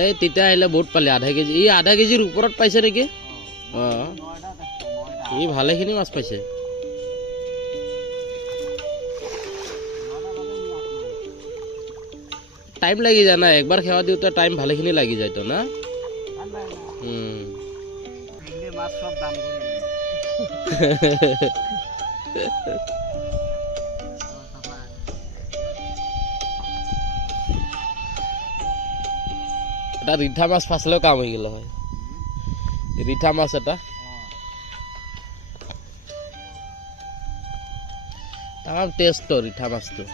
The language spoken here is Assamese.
এই তেতিয়া আহিলে বহুত পালে আধা কেজি ই আধা কেজিৰ ওপৰত পাইছে নেকি ই ভালেখিনি মাছ পাইছে টাইম লাগি যায় না একবাৰ খেৱা দিওঁতে টাইম ভালেখিনি লাগি যায় তো না মাছ সব দাম এটা ৰিঠা মাছ ফাঁচলেও কাম হৈ গেল হয় ৰিঠা মাছ এটা তামাম টেষ্ট তো ৰিঠা মাছটো